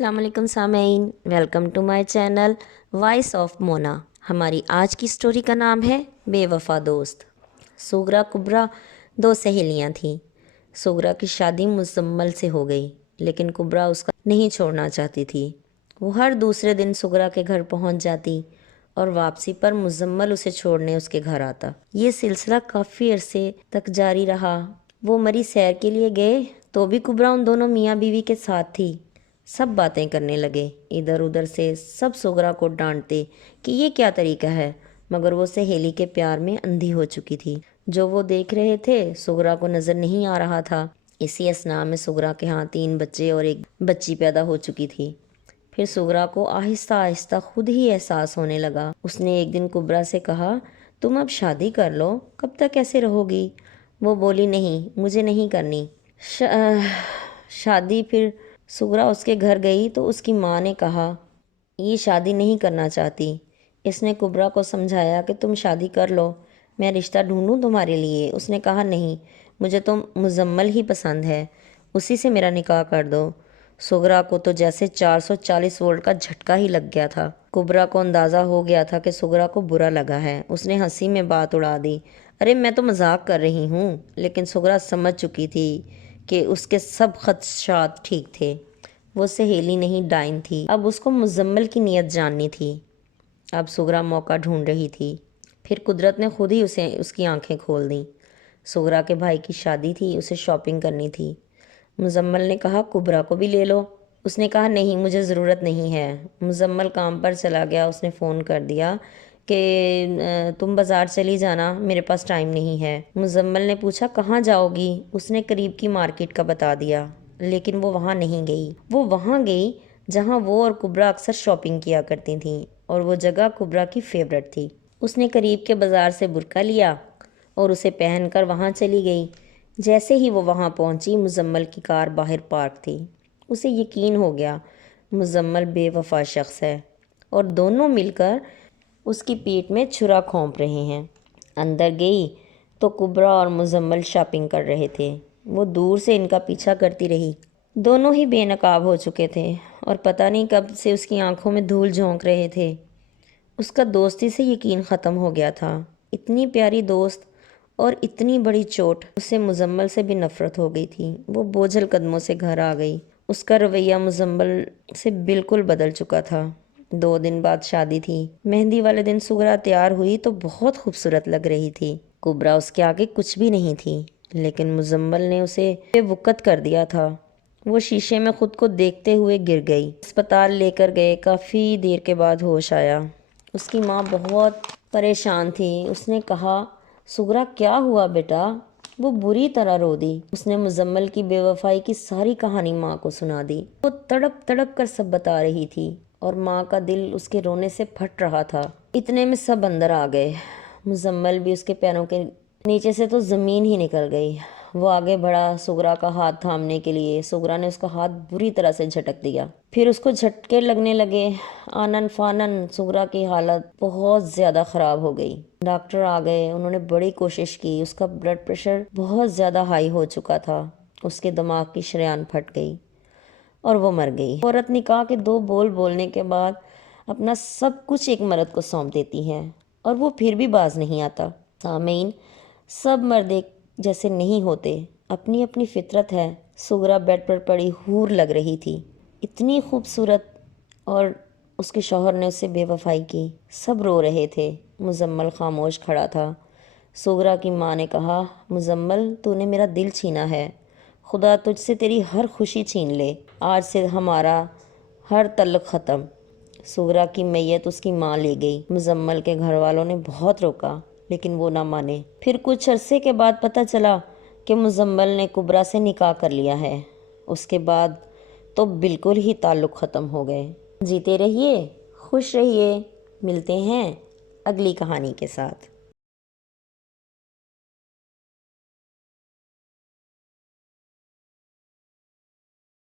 अस्सलाम वालेकुम सामीन, welcome to my channel voice of Mona. हमारी आज की स्टोरी का नाम है बेवफा दोस्त। सुगरा कुबरा दो सहेलियां थीं। सुगरा की शादी मुजम्मल से हो गई, लेकिन कुबरा उसका नहीं छोड़ना चाहती थी। वो हर दूसरे दिन सुगरा के घर पहुंच जाती और वापसी पर मुजम्मल उसे छोड़ने उसके घर आता। ये सिलसिला काफ़ी अरसे तक जारी रहा। वो मरी सैर के लिए गए तो भी कुबरा उन दोनों मियाँ बीवी के साथ थी। सब बातें करने लगे इधर उधर से। सब सुगरा को डांटते कि ये क्या तरीका है, मगर वो सहेली के प्यार में अंधी हो चुकी थी। जो वो देख रहे थे सुगरा को नज़र नहीं आ रहा था। इसी असना में सुगरा के यहाँ 3 बच्चे और एक बच्ची पैदा हो चुकी थी। फिर सुगरा को आहिस्ता आहिस्ता खुद ही एहसास होने लगा। उसने एक दिन कुबरा से कहा, तुम अब शादी कर लो, कब तक ऐसे रहोगी? वो बोली, नहीं, मुझे नहीं करनी शादी। फिर सुगरा उसके घर गई तो उसकी माँ ने कहा, ये शादी नहीं करना चाहती। इसने कुबरा को समझाया कि तुम शादी कर लो, मैं रिश्ता ढूंढूं तुम्हारे लिए। उसने कहा, नहीं, मुझे तो मुजम्मल ही पसंद है, उसी से मेरा निकाह कर दो। सुगरा को तो जैसे 440 वोल्ट का झटका ही लग गया था। कुबरा को अंदाज़ा हो गया था कि सुगरा को बुरा लगा है। उसने हंसी में बात उड़ा दी, अरे मैं तो मजाक कर रही हूँ। लेकिन सुगरा समझ चुकी थी कि उसके सब खदशात ठीक थे। वो सहेली नहीं, डाइन थी। अब उसको मुजम्मल की नीयत जाननी थी। अब सुगरा मौका ढूंढ रही थी। फिर कुदरत ने खुद ही उसे उसकी आंखें खोल दी। सुगरा के भाई की शादी थी, उसे शॉपिंग करनी थी। मुजम्मल ने कहा, कुबरा को भी ले लो। उसने कहा, नहीं, मुझे ज़रूरत नहीं है। मुजम्मल काम पर चला गया। उसने फ़ोन कर दिया कि तुम बाज़ार चली जाना, मेरे पास टाइम नहीं है। मुजम्मल ने पूछा, कहाँ जाओगी? उसने करीब की मार्केट का बता दिया, लेकिन वो वहाँ नहीं गई। वो वहाँ गई जहाँ वो और कुबरा अक्सर शॉपिंग किया करती थीं, और वो जगह कुबरा की फेवरेट थी। उसने करीब के बाज़ार से बुर्का लिया और उसे पहनकर वहाँ चली गई। जैसे ही वो वहाँ पहुँची, मुजम्मल की कार बाहर पार्क थी। उसे यकीन हो गया मुजम्मल बेवफा शख्स है और दोनों मिलकर उसकी पीठ में छुरा घोंप रहे हैं। अंदर गई तो कुबरा और मुजम्मल शॉपिंग कर रहे थे। वो दूर से इनका पीछा करती रही। दोनों ही बेनकाब हो चुके थे और पता नहीं कब से उसकी आंखों में धूल झोंक रहे थे। उसका दोस्ती से यकीन ख़त्म हो गया था। इतनी प्यारी दोस्त और इतनी बड़ी चोट। उसे मुजम्मल से भी नफ़रत हो गई थी। वो बोझल कदमों से घर आ गई। उसका रवैया मुजम्मल से बिल्कुल बदल चुका था। 2 दिन बाद शादी थी। मेहंदी वाले दिन सुगरा तैयार हुई तो बहुत खूबसूरत लग रही थी। कुबरा उसके आगे कुछ भी नहीं थी, लेकिन मुजम्मल ने उसे बेवकत कर दिया था। वो शीशे में खुद को देखते हुए गिर गई। अस्पताल लेकर गए। काफ़ी देर के बाद होश आया। उसकी माँ बहुत परेशान थी। उसने कहा, सुगरा क्या हुआ बेटा? वो बुरी तरह रो दी। उसने मुजम्मल की बेवफाई की सारी कहानी माँ को सुना दी। वो तड़प तड़प कर सब बता रही थी और माँ का दिल उसके रोने से फट रहा था। इतने में सब अंदर आ गए। मुजम्मल भी उसके पैरों के नीचे से तो ज़मीन ही निकल गई। वो आगे बढ़ा सुगरा का हाथ थामने के लिए। सुगरा ने उसका हाथ बुरी तरह से झटक दिया। फिर उसको झटके लगने लगे। आनन फानन सुगरा की हालत बहुत ज़्यादा ख़राब हो गई। डॉक्टर आ गए। उन्होंने बड़ी कोशिश की। उसका ब्लड प्रेशर बहुत ज़्यादा हाई हो चुका था। उसके दिमाग की शरेयान फट गई और वो मर गई। औरत निकाह के 2 बोल बोलने के बाद अपना सब कुछ एक मर्द को सौंप देती है और वो फिर भी बाज नहीं आता। सामीन, सब मर्द एक जैसे नहीं होते। अपनी अपनी फितरत है। सुगरा बेड पर पड़ी हूर लग रही थी, इतनी खूबसूरत, और उसके शौहर ने उससे बेवफाई की। सब रो रहे थे। मुजम्मल खामोश खड़ा था। सुगरा की माँ ने कहा, मुजम्मल, तूने मेरा दिल छीना है। खुदा तुझसे तेरी हर खुशी छीन ले। आज से हमारा हर तल्लुक़ ख़त्म। सुगरा की मैयत उसकी माँ ले गई। मुजम्मल के घर वालों ने बहुत रोका, लेकिन वो ना माने। फिर कुछ अरसे के बाद पता चला कि मुजम्मल ने कुबरा से निकाह कर लिया है। उसके बाद तो बिल्कुल ही ताल्लुक़ ख़त्म हो गए। जीते रहिए, खुश रहिए। मिलते हैं अगली कहानी के साथ।